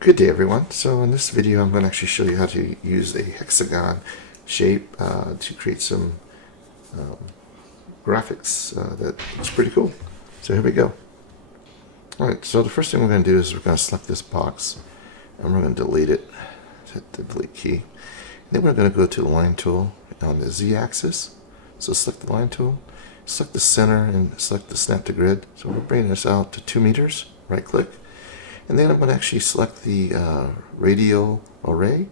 Good day everyone. So in this video I'm going to actually show you how to use a hexagon shape to create some um, graphics that looks pretty cool. So here we go. Alright, so the first thing we're going to do is we're going to select this box and we're going to delete it. Hit the delete key. And then we're going to go to the line tool on the z-axis. So select the line tool, select the center and select the snap to grid. So we're bringing this out to 2 meters, right click. And then I'm going to actually select the radial array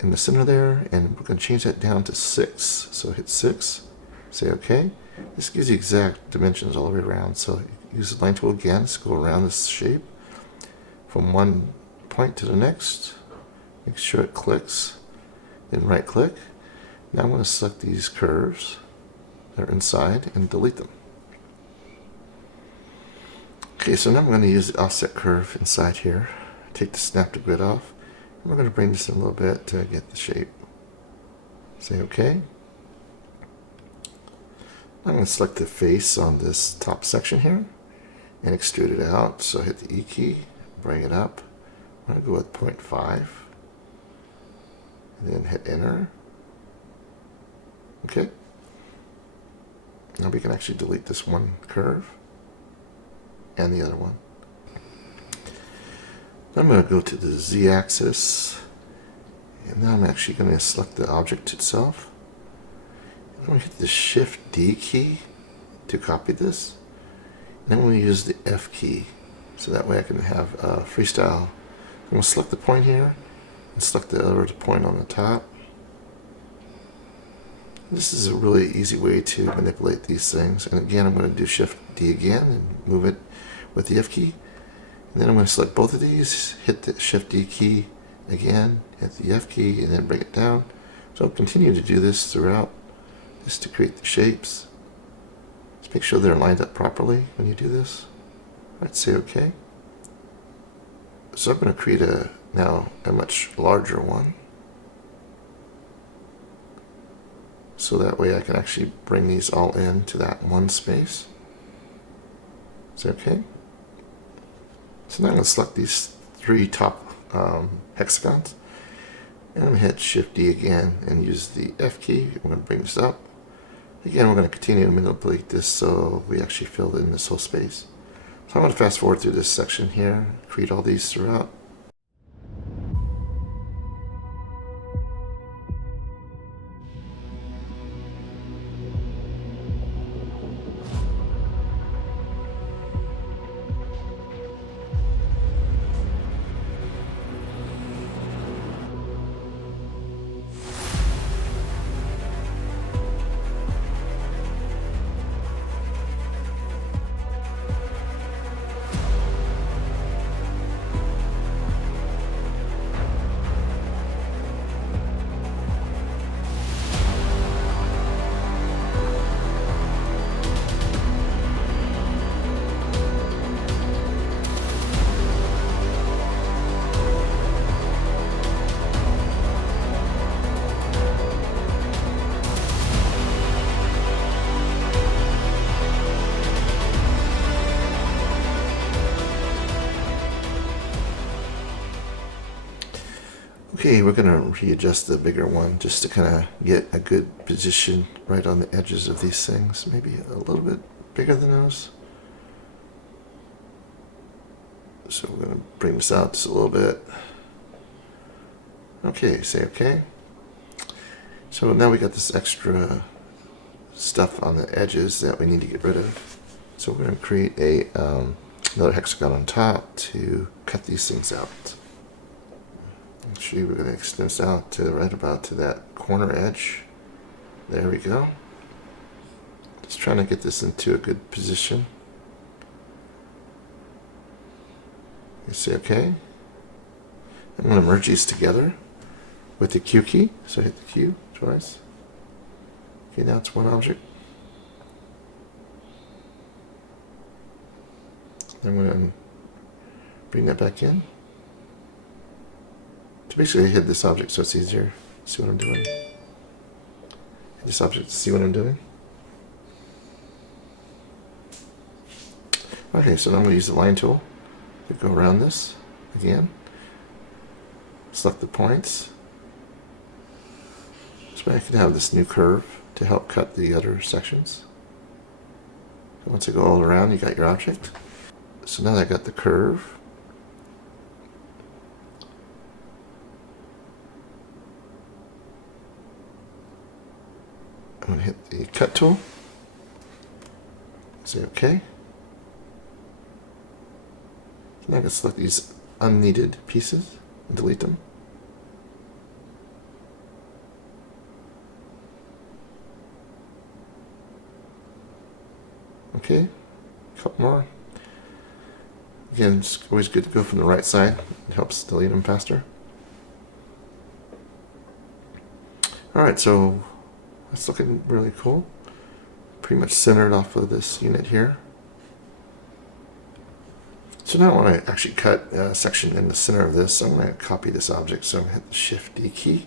in the center there, and we're going to change that down to 6. So hit 6, say OK. This gives you exact dimensions all the way around. So use the line tool again, let's go around this shape from one point to the next. Make sure it clicks, then right click. Now I'm going to select these curves that are inside and delete them. Okay, so now I'm going to use the offset curve inside here. Take the snap to grid off. And we're going to bring this in a little bit to get the shape. Say OK. I'm going to select the face on this top section here and extrude it out. So hit the E key, bring it up. I'm going to go with 0.5. And then hit enter. Okay. Now we can actually delete this one curve and the other one. I'm going to go to the z-axis, and now I'm actually going to select the object itself. I'm going to hit the Shift D key to copy this, and I'm going to use the F key so that way I can have freestyle. I'm going to select the point here and select the other point on the top. This is a really easy way to manipulate these things, and again I'm going to do Shift D again and move it with the F key. And then I'm going to select both of these, hit the Shift D key again, hit the F key, and then bring it down. So I'll continue to do this throughout, just to create the shapes. Just make sure they're lined up properly when you do this. Alright, say OK. So I'm going to create now a much larger one. So that way I can actually bring these all into that one space. Say OK. So now I'm going to select these 3 top hexagons. And I'm going to hit Shift D again and use the F key. We're going to bring this up. Again, we're going to continue to manipulate this so we actually fill in this whole space. So I'm going to fast forward through this section here, create all these throughout. Okay, we're going to readjust the bigger one just to kind of get a good position right on the edges of these things. Maybe a little bit bigger than those. So we're going to bring this out just a little bit. Okay, say OK. So now we got this extra stuff on the edges that we need to get rid of. So we're going to create another hexagon on top to cut these things out. Actually, we're going to extend this out to right about to that corner edge. There we go. Just trying to get this into a good position. You say OK. I'm going to merge these together with the Q key. So hit the Q twice. Okay, now it's one object. I'm going to bring that back in. To basically hit this object so it's easier. See what I'm doing? Hit this object to see what I'm doing. Okay, so now I'm going to use the line tool to go around this again. select the points. So I can have this new curve to help cut the other sections. So once I go all around, you got your object. So now that I got the curve, I'm going to hit the cut tool, say OK. So now I can select these unneeded pieces and delete them. Okay, a couple more. Again, it's always good to go from the right side. It helps delete them faster. Alright, so that's looking really cool. Pretty much centered off of this unit here. So now I want to actually cut a section in the center of this. So I'm going to copy this object. So I'm going to hit the Shift D key.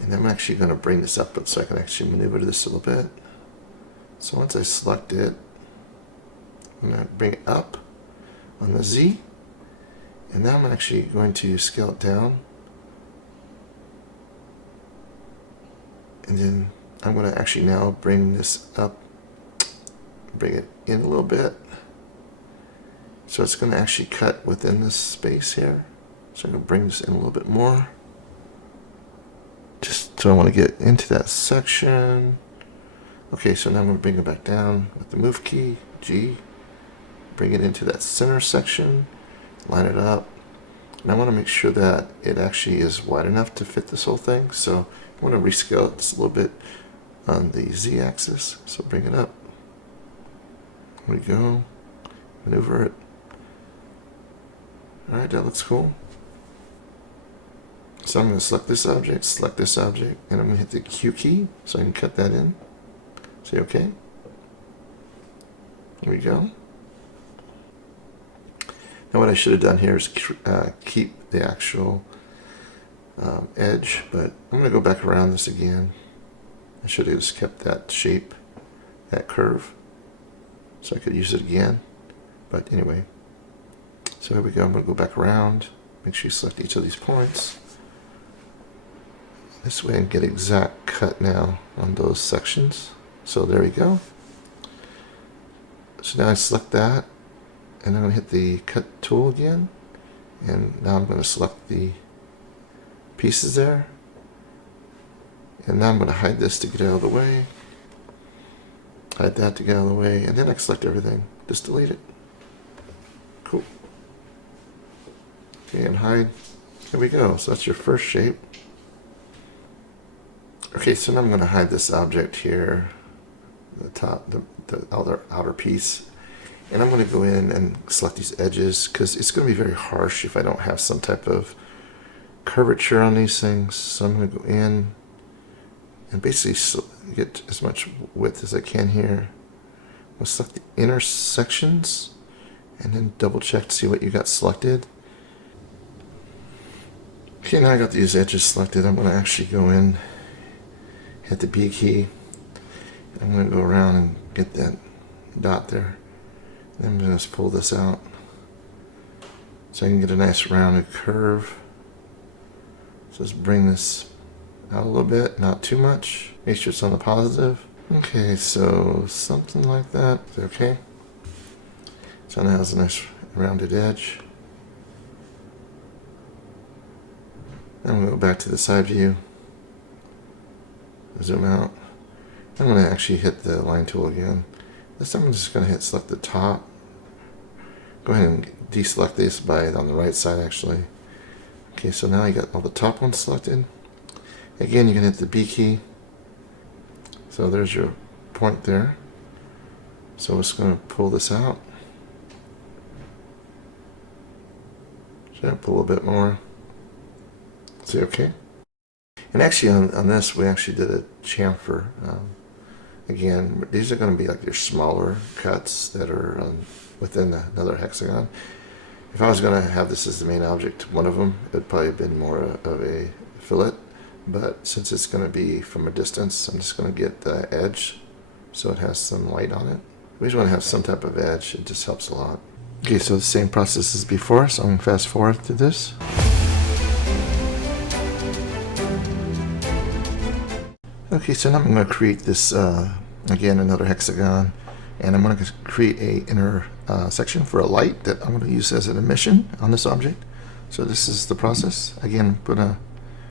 And I'm actually going to bring this up so I can actually maneuver this a little bit. So once I select it, I'm going to bring it up on the Z. And now I'm actually going to scale it down. And then I'm going to actually now bring this up, bring it in a little bit. So it's going to actually cut within this space here. So I'm going to bring this in a little bit more. Just so I want to get into that section. Okay, so now I'm going to bring it back down with the move key, G. Bring it into that center section, line it up. And I want to make sure that it actually is wide enough to fit this whole thing. So I want to rescale it just a little bit on the Z axis. So bring it up. There we go. Maneuver it. Alright, that looks cool. So I'm going to select this object, and I'm going to hit the Q key so I can cut that in. Say OK. There we go. Now what I should have done here is keep the actual edge, but I'm going to go back around this again. I should have just kept that shape, that curve, so I could use it again. But anyway, so here we go. I'm going to go back around, make sure you select each of these points. This way and get exact cut now on those sections. So there we go. So now I select that, and I'm going to hit the cut tool again, and now I'm going to select the pieces there, and now I'm going to hide this to get out of the way, hide that to get out of the way, and then I can select everything, just delete it. Cool. Okay, and hide. There we go. So that's your first shape. Okay, so now I'm going to hide this object here, the top, the outer piece. And I'm going to go in and select these edges because it's going to be very harsh if I don't have some type of curvature on these things. So I'm going to go in and basically get as much width as I can here. I'll select the inner sections and then double check to see what you got selected. Okay, now I got these edges selected. I'm going to actually go in, hit the B key. I'm going to go around and get that dot there. Then I'm going to just pull this out so I can get a nice rounded curve. So just bring this out a little bit, not too much. Make sure it's on the positive. Okay, so something like that. Okay. So now it has a nice rounded edge. I'm going to go back to the side view. Zoom out. I'm going to actually hit the line tool again. This time I'm just going to hit select the top. Go ahead and deselect this by on the right side actually. Okay, so now you got all the top ones selected. Again, you can hit the B key. So there's your point there. So I'm just going to pull this out. So pull a little bit more. Say okay. And actually on this, we actually did a chamfer. Again, these are going to be like your smaller cuts that are within another hexagon. If I was going to have this as the main object, one of them, it would probably have been more of a fillet. But since it's going to be from a distance, I'm just going to get the edge so it has some light on it. We just want to have some type of edge. It just helps a lot. Okay, so the same process as before, so I'm going to fast forward to this. Okay, so now I'm going to create this, again, another hexagon, and I'm going to create a inner section for a light that I'm going to use as an emission on this object. So this is the process. Again, I'm going to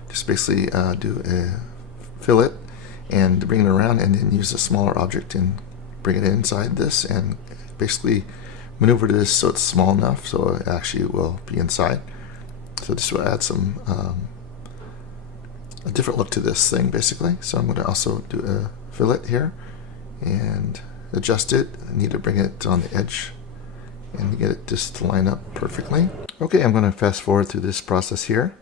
just basically do a fillet and bring it around, and then use a smaller object and bring it inside this, and basically maneuver this so it's small enough so it actually will be inside. So this will add some a different look to this thing basically. So I'm going to also do a fillet here and adjust it. I need to bring it on the edge and get it just to line up perfectly. Okay, I'm going to fast forward through this process here.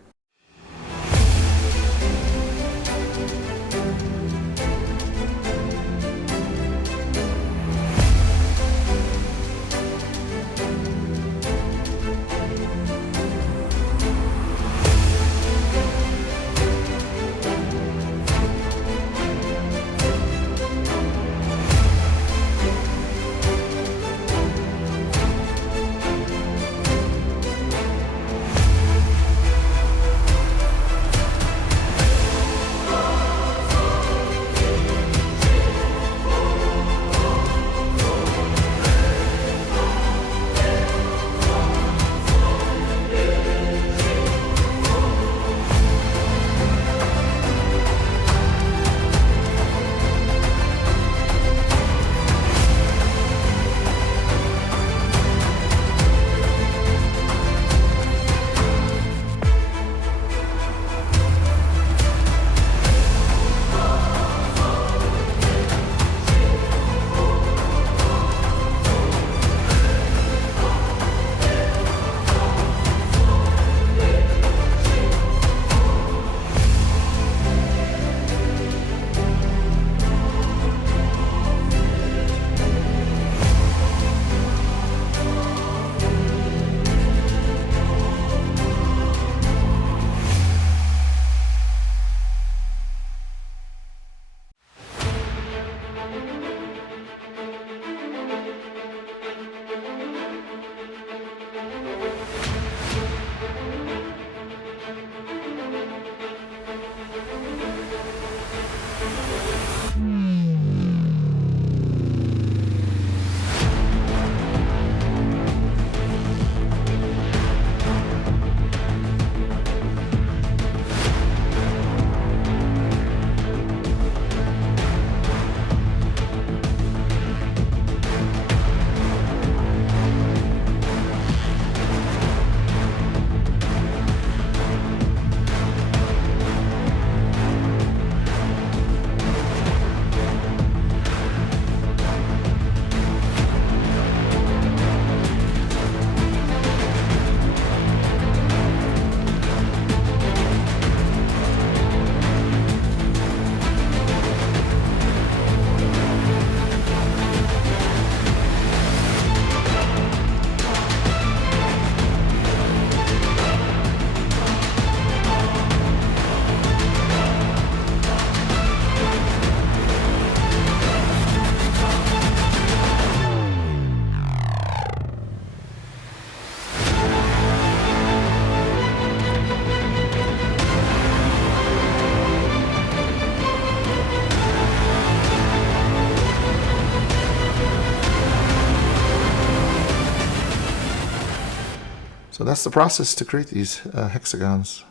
So that's the process to create these hexagons.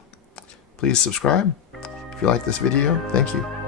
Please subscribe if you like this video. Thank you.